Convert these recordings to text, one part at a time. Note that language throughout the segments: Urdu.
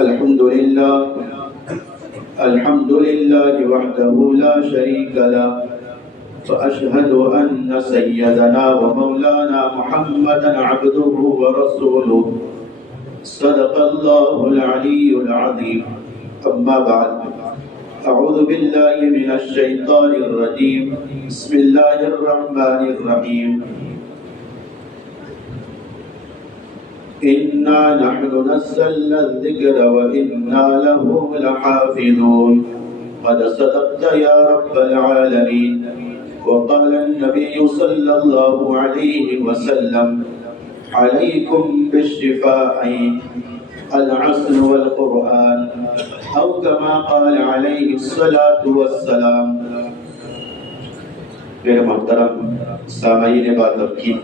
الحمد لله وحده لا شريك له وأشهد أن سيدنا ومولانا محمدا عبده ورسوله صدق الله العلي العظيم. أما بعد، أعوذ بالله من الشيطان الرجيم. بسم الله الرحمن الرحيم. إنا نحن نزلنا الذكر وإنا له لحافظون. قد صدقت يا رب العالمين. وقال النبي صلى الله عليه وسلم: عليكم بالشفاءين العسل والقرآن، أو كما قال عليه الصلاة والسلام. میرے محترم سامعین بارگاہ،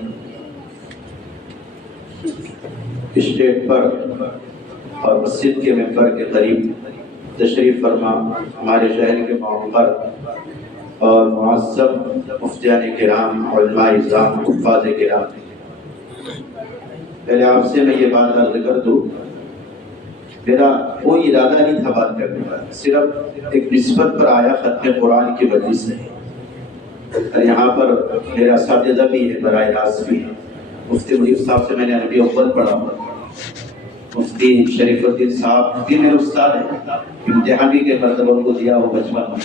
اسٹیج پر اور مسجد کے ممبر کے قریب تشریف فرما ہمارے شہر کے معمر اور معظم مفتیان کرام، علماء اعظام، حفاظ کرام، پہلے آپ سے میں یہ بات عرض کر دوں، میرا کوئی ارادہ نہیں تھا بات کرنے کا، صرف ایک نسبت پر آیا ختم قرآن کی وجہ سے. اور یہاں پر میرے اساتذہ بھی ہیں، براہ راست بھی ہیں. مفتی منیر صاحب سے میں نے عربی اول پڑھا ہوا، مفتی شریف الدین صاحب بھی میرے استاد ہیں، امتحان بھی کے مرتبہ ان کو دیا ہو بچپن میں.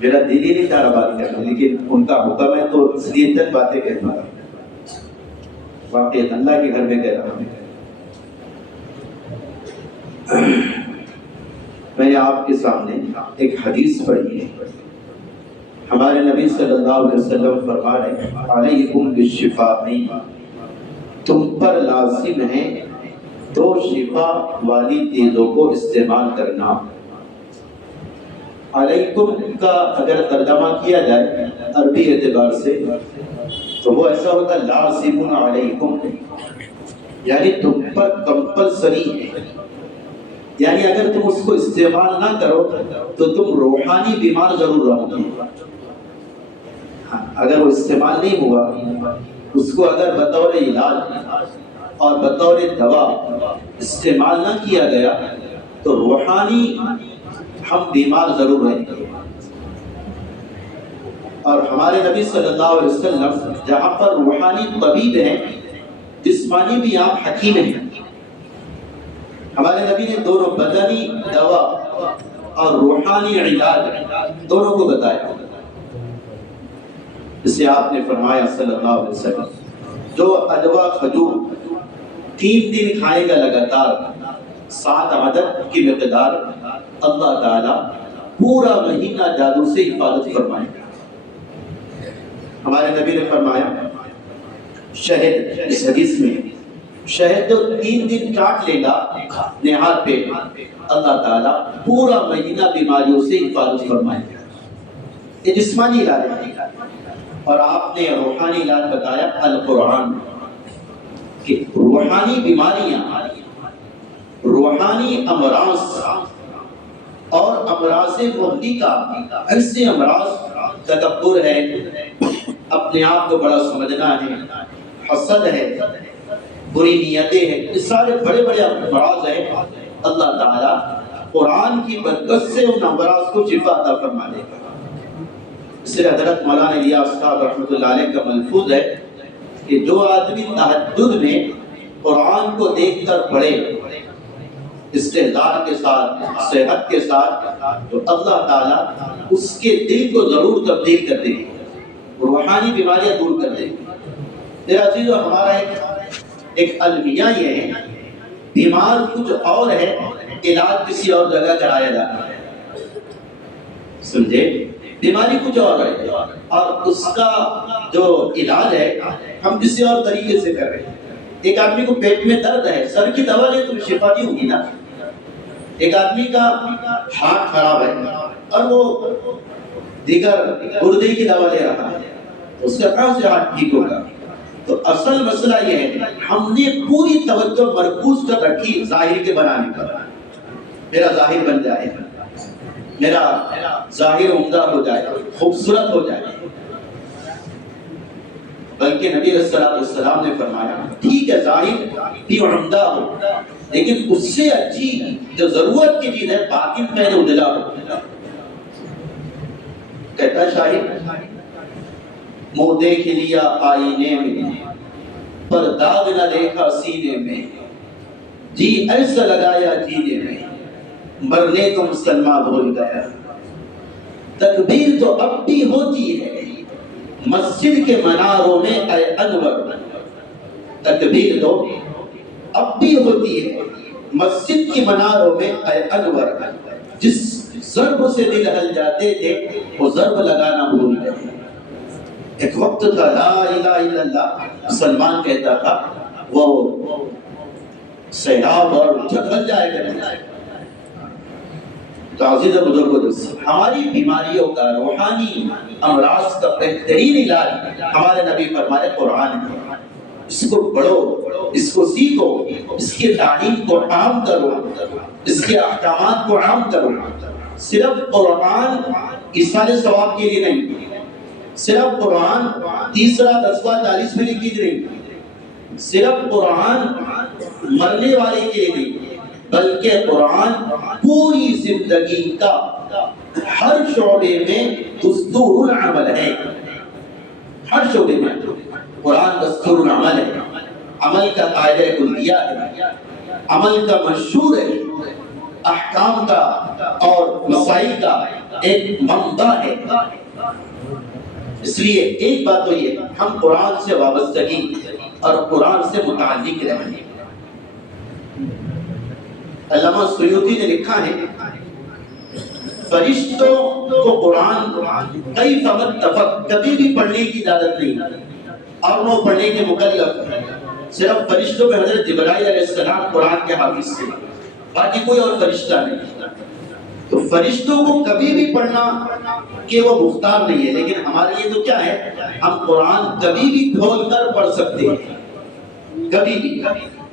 میرا دل ہی نہیں چاہ بات کرنا، لیکن ان کا حکم ہے تو اس لیے چند باتیں کہتا ہوں. واقعی اللہ کے گھر میں کہہ رہا ہوں. میں نے آپ کے سامنے ایک حدیث پڑھی ہے. ہمارے نبی صلی اللہ علیہ وسلم فرما رہے ہیں: علیکم بالشفاءین، تم پر لازم ہے دو شفا والی چیزوں کو استعمال کرنا. علیکم کا اگر ترجمہ کیا جائے عربی اعتبار سے تو وہ ایسا ہوتا ہے لازم علیکم، یعنی تم پر کمپلسری ہے. یعنی اگر تم اس کو استعمال نہ کرو تو تم روحانی بیمار ضرور رہو گے. اگر وہ استعمال نہیں ہوا، اس کو اگر بطور علاج اور بطور دوا استعمال نہ کیا گیا تو روحانی ہم بیمار ضرور رہیں گے. اور ہمارے نبی صلی اللہ علیہ وسلم جہاں پر روحانی طبیب ہیں، جسمانی بھی آپ حکیم ہیں. ہمارے نبی نے دونوں، بدنی دوا اور روحانی علاج، دونوں کو بتایا. جسے آپ نے فرمایا صلی اللہ علیہ وسلم: جو اجوا کھجور 3 دن کھائے گا لگاتار، 7 عدد کی مقدار، اللہ تعالیٰ پورا مہینہ جادو سے حفاظت فرمائے گا. ہمارے نبی نے فرمایا شہد، اس حدیث میں شہد جو 3 دن چاٹ لے گا نہار پہ، اللہ تعالیٰ پورا مہینہ بیماریوں سے حفاظت فرمائے گا. یہ جسمانی علاج ہے. اور آپ نے روحانی علاج بتایا القرآن، کہ روحانی بیماریاں، روحانی امراض اور امراض مہلکہ، ایسے امراض تکبر ہے، اپنے آپ کو بڑا سمجھنا ہے، حسد ہے، بری نیتیں ہیں، یہ سارے بڑے بڑے امراض ہیں. اللہ تعالیٰ قرآن کی برکت سے ان امراض کو شفا عطا فرما دے گا. اس لیے حضرت مولانا الیاس صاحب رحمۃ اللہ علیہ کا ملفوظ ہے کہ جو آدمی تہجد میں قرآن کو دیکھ کر پڑھے استعداد کے ساتھ، صحت کے ساتھ، تو اللہ تعالیٰ اس کے دل کو ضرور تبدیل کر دے گی، روحانی بیماریاں دور کر دے گی. میرا عزیز، ہمارا ایک المیہ یہ ہے، بیمار کچھ اور ہے، علاج کسی اور جگہ کرایا جاتا ہے. سمجھے؟ بیماری کچھ اور ہے اور اس کا جو علاج ہے ہم کسی اور طریقے سے کر رہے ہیں. ایک آدمی کو پیٹ میں درد ہے، سر کی دوا لے تو شفا نہیں ہوگی نا. ایک آدمی کا ہارٹ خراب ہے اور وہ دیگر گردے کی دوا لے رہا ہے، اس کا کہاں سے ہارٹ ٹھیک ہوگا؟ تو اصل مسئلہ یہ ہے ہم نے پوری توجہ مرکوز کر رکھی ظاہر کے بنانے پر. میرا ظاہر بن جائے، میرا ظاہر عمدہ ہو جائے، خوبصورت ہو جائے. بلکہ نبی علیہ السلام نے فرمایا ٹھیک ہے ظاہر بھی عمدہ ہو لیکن اس سے اچھی جو ضرورت کی چیز ہے باقی پہلے ادلا ہو. کہتا شاہد منہ دیکھ لیا آئینے میں پر داغ نہ دیکھا سینے میں, جی ایسا لگایا جینے میں مرنے کو مسلمان بھول گیا. تکبیر تو اب بھی ہوتی ہے مسجد کے مناروں میں اے انور, تکبیر تو اب بھی ہوتی ہے مسجد کی مناروں میں اے انور. جس ضرب سے دل ہل جاتے تھے وہ ضرب لگانا بھول گئے. ایک وقت تھا لا الہ الا اللہ مسلمان کہتا تھا وہ سیلاب اور جھل جائے گا. تعزیز بزرگوں, ہماری بیماریوں کا روحانی امراض کا بہترین علاج ہمارے نبی فرمائے قرآن ہے. اس کو پڑھو, اس کو سیکھو, اس کے تعلیم کو عام کرو, اس کے احکامات کو عام کرو. صرف قرآن ایصال ثواب کے لیے نہیں, صرف قرآن تیسرا 10واں 40 میں لکھی نہیں, صرف قرآن مرنے والے کے لیے نہیں, بلکہ قرآن پوری زندگی کا ہر شعبے میں دستور العمل ہے. ہر شعبے میں قرآن دستور العمل ہے, عمل کا قاعدہ کلیہ ہے, عمل کا منشور ہے, احکام کا اور مسائل کا ایک منبع ہے. اس لیے ایک بات تو یہ ہم قرآن سے وابستگی اور قرآن سے متعلق رہیں. علامہ سیوطی نے لکھا ہے فرشتوں کو قرآن کئی فقط تفق کبھی بھی پڑھنے کی اجازت نہیں, اور وہ پڑھنے کے مکلف ہیں. صرف فرشتوں میں حضرت جبرائیل علیہ السلام قرآن کے حافظ تھے, باقی کوئی اور فرشتہ نہیں. تو فرشتوں کو کبھی بھی پڑھنا کہ وہ مختار نہیں ہے, لیکن ہمارے لیے تو کیا ہے, ہم قرآن کبھی بھی کھول کر پڑھ سکتے ہیں, کبھی بھی.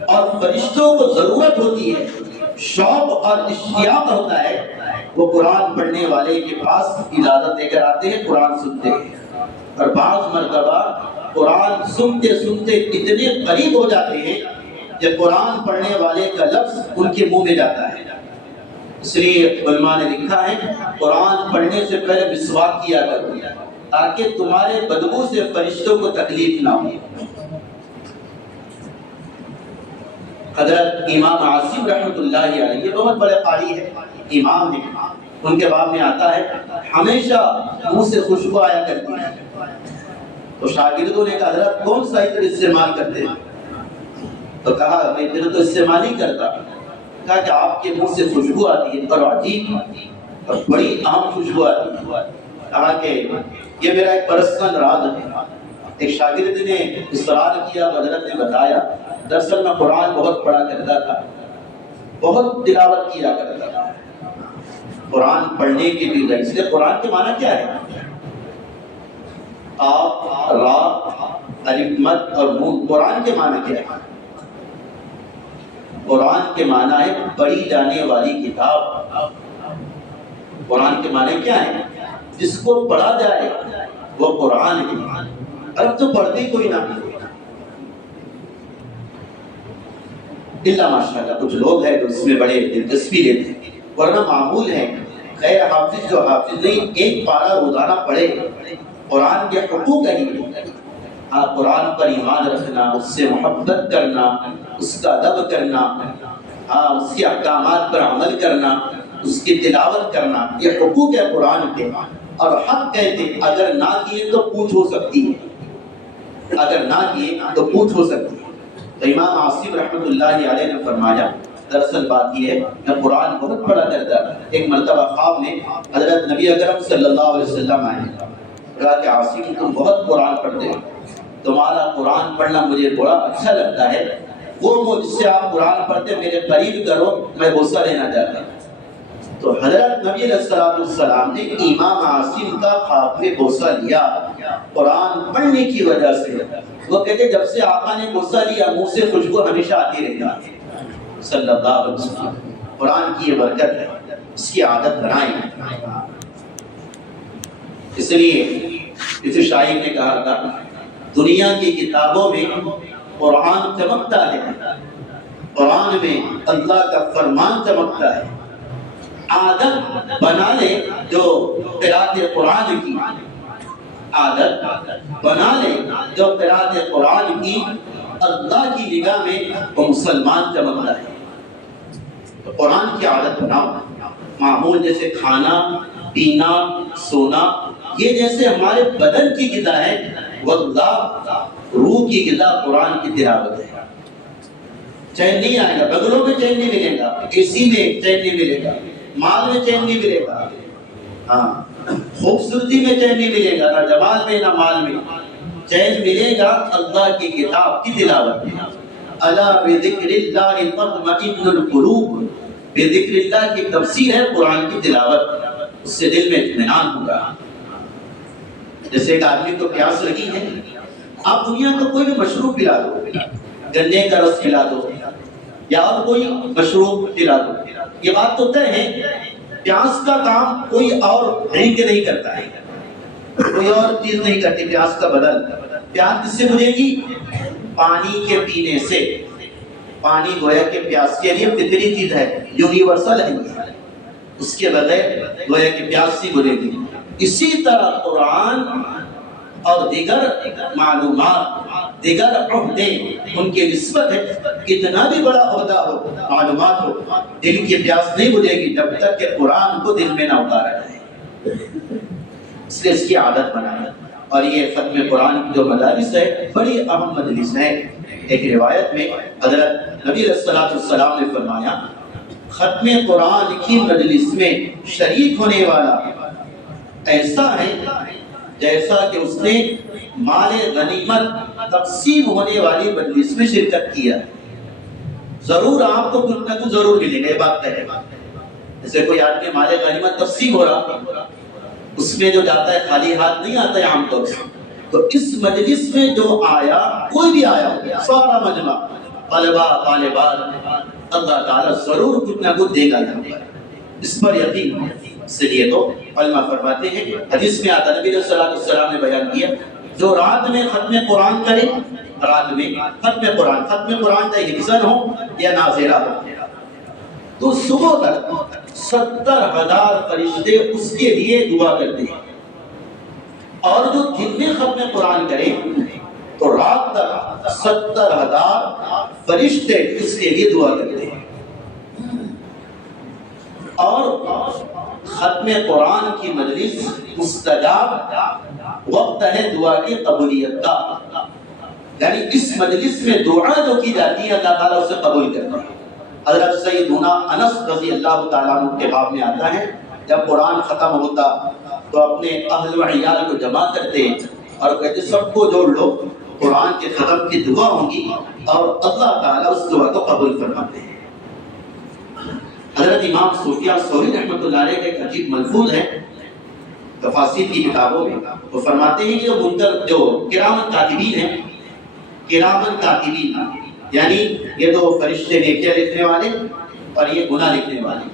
اور فرشتوں کو ضرورت ہوتی ہے, شوق اور اشتیاق ہوتا ہے, وہ قرآن پڑھنے والے کے پاس اجازت لے کر آتے ہیں, قرآن سنتے ہیں. اور بعض مرتبہ قرآن سنتے سنتے اتنے قریب ہو جاتے ہیں کہ قرآن پڑھنے والے کا لفظ ان کے منہ میں جاتا ہے. اس لیے علماء نے لکھا ہے قرآن پڑھنے سے پہلے مسواک کیا کرو تاکہ تمہارے بدبو سے فرشتوں کو تکلیف نہ ہو. حضرت امام عاصم رحمۃ اللہ علیہ یہ بہت بڑے قاری ہے, امام ہیں, ان کے باب میں آتا ہے ہمیشہ منہ سے خوشبو آیا کرتی ہے. تو شاگردوں نے کہا حضرت کون سا عطر استعمال کرتے ہیں؟ تو کہا میں عطر تو استعمال ہی کرتا. کہا کہ آپ کے منہ سے خوشبو آتی ہے, اور عجیب اور بڑی اہم خوشبو آتی ہے. کہا کہ یہ میرا ایک پرسنل راز ہے. ایک شاگرد نے اصرار کیا, حضرت نے بتایا دراصل میں قرآن بہت پڑھا کرتا تھا, بہت تلاوت کیا کرتا تھا, قرآن پڑھنے کے بھی ذریعے. اس لیے قرآن کے معنی کیا ہے؟ آپ را الف مد اور نون. قرآن کے معنی کیا ہے؟ قرآن کے معنی ہے پڑھی جانے والی کتاب. قرآن کے معنی کیا ہے؟ جس کو پڑھا جائے وہ قرآن ہے. اب تو پڑھتی کوئی نہ, اللہ ماشاءاللہ کچھ لوگ ہیں جو اس میں بڑے دلچسپی لیتے ہیں, ورنہ معمول ہے غیر حافظ جو حافظ نہیں ایک پارہ روزانہ پڑھے. قرآن کے حقوق ہے, ہاں قرآن پر ایمان رکھنا, اس سے محبت کرنا, اس کا ادب کرنا, ہاں اس کے احکامات پر عمل کرنا, اس کی تلاوت کرنا, یہ حقوق ہے قرآن کے. اور حق کہتے اگر نہ کیے تو پوچھ ہو سکتی ہے, اگر نہ کیے تو پوچھ ہو سکتی ہے. تو امام عاصم رحمۃ اللہ علیہ نے فرمایا دراصل بات یہ ہے میں قرآن بہت پڑھا کرتا تھا. ایک مرتبہ خواب میں حضرت نبی اکرم صلی اللہ علیہ وسلم آئے, کہا کہ عاصم تم بہت قرآن پڑھتے ہو, تمہارا قرآن پڑھنا مجھے بڑا اچھا لگتا ہے, وہ مجھ سے آپ قرآن پڑھتے میرے قریب کرو, میں بوسہ لینا چاہتا ہوں. تو حضرت نبی علیہ السلام نے امام عاصم کا خواب میں بوسہ لیا قرآن پڑھنے کی وجہ سے. وہ کہتے جب سے آقا نے بوسہ لیا منہ سے خوشبو ہمیشہ آتی رہتی ہے صلی اللہ علیہ وسلم. قرآن کی یہ برکت ہے, اس کی عادت بنائیں. اس لیے کسی شاعر نے کہا تھا دنیا کی کتابوں میں قرآن چمکتا ہے, قرآن میں اللہ کا فرمان چمکتا ہے۔ عادت بنا لے جو قرأت قرآن کی، عادت بنا لے جو قرأت قرآن کی، اللہ کی نگاہ میں وہ مسلمان چمکتا ہے۔ تو قرآن کی عادت بناؤ۔ معمول جیسے کھانا پینا سونا، یہ جیسے ہمارے بدن کی غذا ہے، واللہ روح کی غذا قرآن کی تلاوت ہے۔ چین نہیں آئے گا، بغلوں میں چین نہیں ملے گا، اے سی میں چین نہیں ملے گا، مال میں چین نہیں ملے گا، ہاں خوبصورتی میں چین نہیں ملے گا، نہ جمال میں نہ مال میں، چین ملے گا اللہ کی کتاب کی تلاوت میں۔ الا بذکر اللہ تطمئن القلوب، بذکر اللہ کی تفسیر ہے قرآن کی تلاوت، اس سے دل میں اطمینان ہوگا۔ جیسے ایک آدمی کو پیاس لگی ہے، آپ دنیا کا کوئی بھی مشروب پلا دو، گنے کا رس پلا دو یا اور کوئی مشروب پلا دو، یہ بات تو طے ہے پیاس کا کام کوئی اور ڈرنک نہیں کرتا ہے، کوئی اور چیز نہیں کرتی پیاس کا بدل۔ پیاس کس سے بجھے گی؟ پانی کے پینے سے۔ پانی گویا کہ پیاس کے لیے فطری چیز ہے، یونیورسل ہے، اس کے بغیر گویا کہ پیاس سے بجھے گی۔ اسی طرح قرآن اور دیگر معلومات، دیگر عہدے ان کی نسبت ہے، کتنا بھی بڑا عہدہ ہو، معلومات ہو، دل کی پیاس نہیں بجھے گی جب تک کہ قرآن کو دل میں نہ اتارا جائے۔ اس لیے اس کی عادت بنائیں۔ اور یہ ختم قرآن کی جو مجالس ہے بڑی اہم مجلس ہے۔ ایک روایت میں حضرت نبی علیہ السلام نے فرمایا، ختم قرآن کی مجلس میں شریک ہونے والا ایسا ہے جیسا کہ اس نے مال غنیمت تقسیم ہونے والی مجلس میں شرکت کیا ہے۔ ضرور آپ کو کچھ نہ کچھ ضرور ملے گا، یہ بات ہے۔ جیسے کوئی آدمی مال غنیمت تقسیم ہو رہا، اس میں جو جاتا ہے خالی ہاتھ نہیں آتا ہے عام طور سے، تو اس مجلس میں جو آیا، کوئی بھی آیا ہو، سارا مجمع طلبہ طالبات، اللہ تعالیٰ ضرور کچھ نہ کچھ دے گا، اس پر یقین ہے۔ اس لیے تو علماء فرماتے ہیں، حدیث میں آتا نبی صلی اللہ علیہ وسلم نے بیان کیا، جو رات میں ختم قرآن کرے، رات میں ختم قرآن چاہے حفظاً ہو یا نازلہ ہو، تو صبح تک 70,000 فرشتے اس کے لیے دعا کرتے ہیں، اور جو دن میں ختم قرآن کرے تو رات تک 70,000 فرشتے اس کے لیے دعا کرتے ہیں۔ اور ختم قرآن کی مجلس مستجاب وقت ہے دعا کی قبولیت کا، یعنی اس مجلس میں دعا جو کی جاتی ہے اللہ تعالیٰ اسے قبول کرتا ہے۔ حضرت سیدنا انس رضی اللہ تعالیٰ عنہ کے باب میں آتا ہے، جب قرآن ختم ہوتا تو اپنے اہل و عیال کو جمع کرتے اور کہتے سب کو جوڑ لو، قرآن کے ختم کی دعا ہوگی اور اللہ تعالیٰ اس دعا کو قبول فرماتے ہیں۔ حضرت امام سفیان ثوری رحمۃ اللہ علیہ کا ایک عجیب ملفوظ ہے تفاسیر کی کتابوں میں، وہ فرماتے ہیں کہ جو کرامن کاتبین ہیں، کرامن کاتبین یعنی یہ دو فرشتے نیکیاں لکھنے والے اور یہ گناہ لکھنے والے،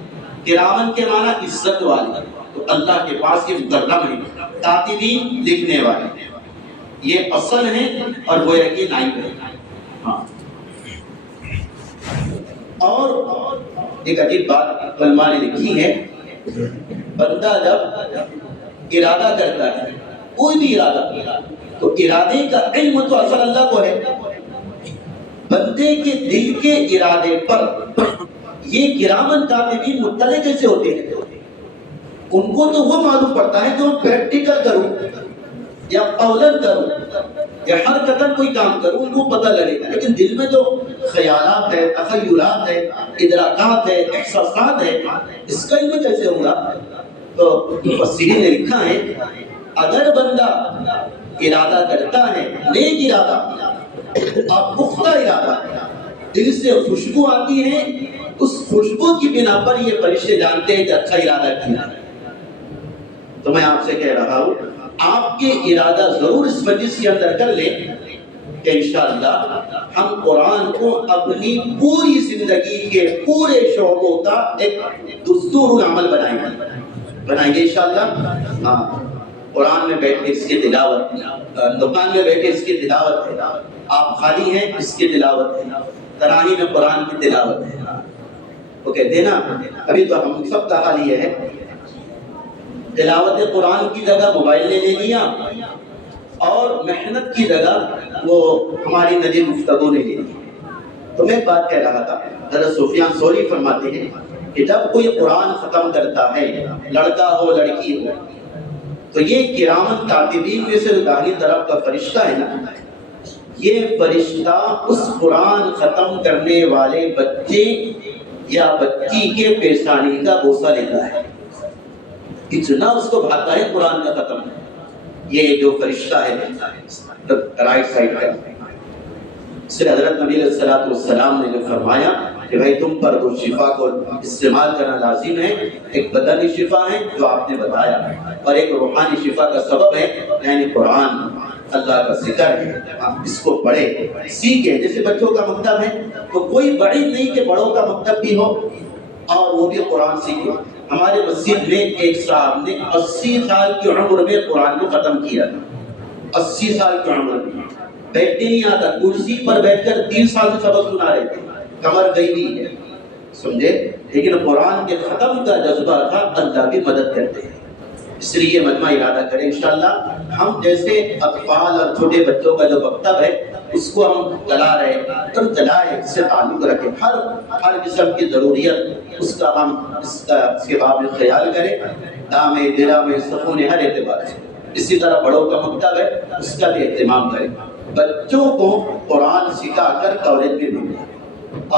کرامن کے معنی عزت والے، تو اللہ کے پاس یہ مکرم ہے، کاتبین لکھنے والے، یہ اصل ہیں اور وہ ہے کہ نائب ہے۔ ہاں، اور ایک عجیب بات علماء نے لکھی ہے، بندہ جب ارادہ کرتا ہے کوئی بھی ارادہ، تو ارادے کا علم تو اصل اللہ کو ہے، بندے کے دل کے ارادے پر یہ کرامن کاتبین مطلع کیسے ہوتے ہیں؟ ان کو تو وہ معلوم پڑتا ہے جو پریکٹیکل کروں یا قولاً کروں یا حرکتاً کوئی کام کروں، ان کو پتہ لگے گا، لیکن دل میں جو خیالات ہے، تخیلات ہے، ادراکات ہے، احساسات ہے، اس کا علم کیسے ہوگا؟ تو مفسرین نے لکھا ہے، اگر بندہ ارادہ کرتا ہے نیک ارادہ اور پختہ ارادہ، دل سے خوشبو آتی ہے، اس خوشبو کی بنا پر یہ فرشتے جانتے ہیں کہ اچھا ارادہ کیا ہے۔ تو میں آپ سے کہہ رہا ہوں، آپ کے ارادہ ضرور اس مجلس کے اندر کر لیں کہ انشاءاللہ ہم قرآن کو اپنی پوری زندگی کے پورے شعبوں کا ایک دستور العمل بنائیں گے انشاءاللہ۔ ہاں، قرآن میں بیٹھ کے اس کی تلاوت، دکان میں بیٹھے اس کی تلاوت ہے، آپ خالی ہیں اس کی تلاوت ہے، تراہی میں قرآن کی تلاوت ہے. وہ کہتے ہیں نا ابھی تو ہم سب کا حال یہ ہے تلاوت قرآن کی جگہ موبائل نے لے لیا اور محنت کی جگہ وہ ہماری نجی گفتگو نے لے لی. تو میں ایک بات کہہ رہا تھا حضرت سفیان ثوری فرماتے ہیں کہ جب کوئی قرآن ختم کرتا ہے لڑکا ہو لڑکی ہو تو یہ کرامن کاتبین میں سے داہنی طرف کا فرشتہ ہے نا یہ فرشتہ اس قرآن ختم کرنے والے بچے یا بچی کے پیشانی کا بوسہ لیتا ہے. اتنا اس کو بھاتا ہے قرآن کا ختم. یہ جو فرشتہ ہے رائٹ سائڈ کا اس لیے حضرت نبی علیہ السلام نے جو فرمایا کہ بھائی تم پر دو شفا کو استعمال کرنا لازم ہے. ایک بدنی شفا ہے جو آپ نے بتایا اور ایک روحانی شفا کا سبب ہے یعنی قرآن اللہ کا ذکر ہے. آپ اس کو پڑھے سیکھیں. جیسے بچوں کا مکتب ہے تو کوئی بڑی نہیں کہ بڑوں کا مکتب بھی ہو اور وہ بھی قرآن سیکھے. ہمارے مسجد میں ایک صاحب نے 80 سال کی عمر میں قرآن کو ختم کیا تھا. 80 سال کی عمر میں بیٹھنے نہیں آتا کرسی پر بیٹھ کر 3 سال سے سبق سنا رہے تھے. کمر گئی بھی ہے سمجھے لیکن قرآن کے ختم کا جذبہ تھا. اللہ بھی مدد کرتے ہیں. اس لیے مجمع ارادہ کریں انشاءاللہ ہم جیسے اطفال اور چھوٹے بچوں کا جو مکتب ہے اس کو ہم چلا رہے اور چلائے اس سے تعلق رکھیں. ہر قسم کی ضروریت اس کا ہم اس کے باب میں خیال کریں دامے دلامے سکون ہر اعتبار سے. اسی طرح بڑوں کا مکتب ہے اس کا بھی اہتمام کریں. بچوں کو قرآن سکھا کر کالج میں بھیجیں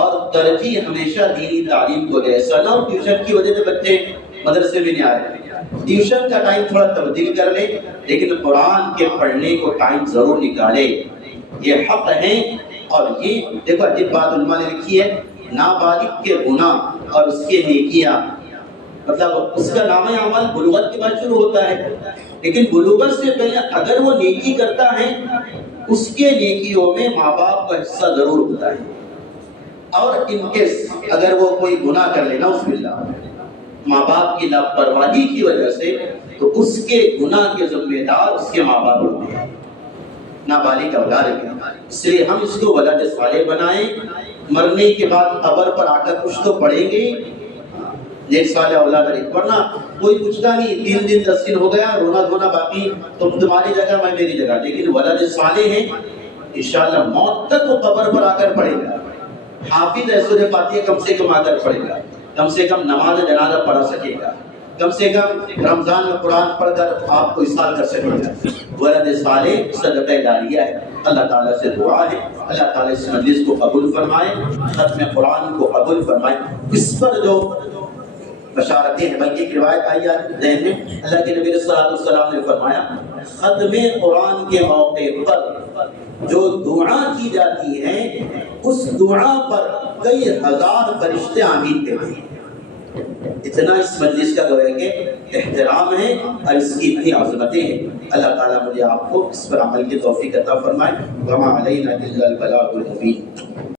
اور ترجیح ہمیشہ دینی تعلیم کو دے. ایسا نہ ہو ٹیوشن کی وجہ سے بچے مدرسے میں نہیں آ رہے. ٹیوشن کا ٹائم تھوڑا تبدیل کر لیں لیکن قرآن کے پڑھنے کو ٹائم ضرور نکالے. یہ حق ہے. اور یہ دیکھو عجیب بات علماء نے لکھی ہے نابالغ کے گناہ اور اس کے نیکیاں مطلب اس کا نام عمل بلوغت کے بعد شروع ہوتا ہے لیکن بلوغت سے پہلے اگر وہ نیکی کرتا ہے اس کے نیکیوں میں ماں باپ کا حصہ ضرور ہوتا ہے. اور ان کیس اگر وہ کوئی گناہ کر لینا اس باللہ ماں باپ کی لاپرواہی کی وجہ سے تو اس کے گناہ کے ذمہ دار اس کے ماں باپ ہوتے ہیں نابالغ اولاد کے. اس لیے ہم اس کو ولد صالح بنائیں. مرنے کے بعد قبر پر آ کر کچھ تو پڑھیں گے نیک صالح اولاد علیہ ورنہ کوئی پوچھتا نہیں 3 دن 10 دن ہو گیا رونا دھونا باقی تم تمہاری جگہ میں میری جگہ. لیکن ولد صالح ہیں انشاءاللہ موت تک وہ قبر پر آ کر پڑھے گا. حافظ ہے سورہ فاتحہ کم سے کم آ کر پڑھے گا. کم سے کم نماز جنازہ پڑھا سکے گا. کم سے کم رمضان میں قرآن پڑھ کر آپ کو اصلاح کر سکے گا. ولد صالح صدقہ جاریہ ہے. اللہ تعالیٰ سے دعا ہے اللہ تعالیٰ اس مجلس کو قبول فرمائے ختم قرآن کو قبول فرمائے. اس پر جو بشارتیں ہیں بلکہ ایک روایت آئی ہے ذہن میں اللہ کے نبی صلی اللہ علیہ وسلم نے فرمایا ختم قرآن کے موقع پر جو دعا کی جاتی ہے اس دعا پر کئی ہزار فرشتے آمین کہتے ہیں. اتنا اس مجلس کا گویا کہ احترام ہے اور اس کی اتنی عظمتیں ہیں. اللہ تعالیٰ مجھے آپ کو اس پر عمل کی توفیق عطا فرمائے. وما علینا الا البلاغ المبین.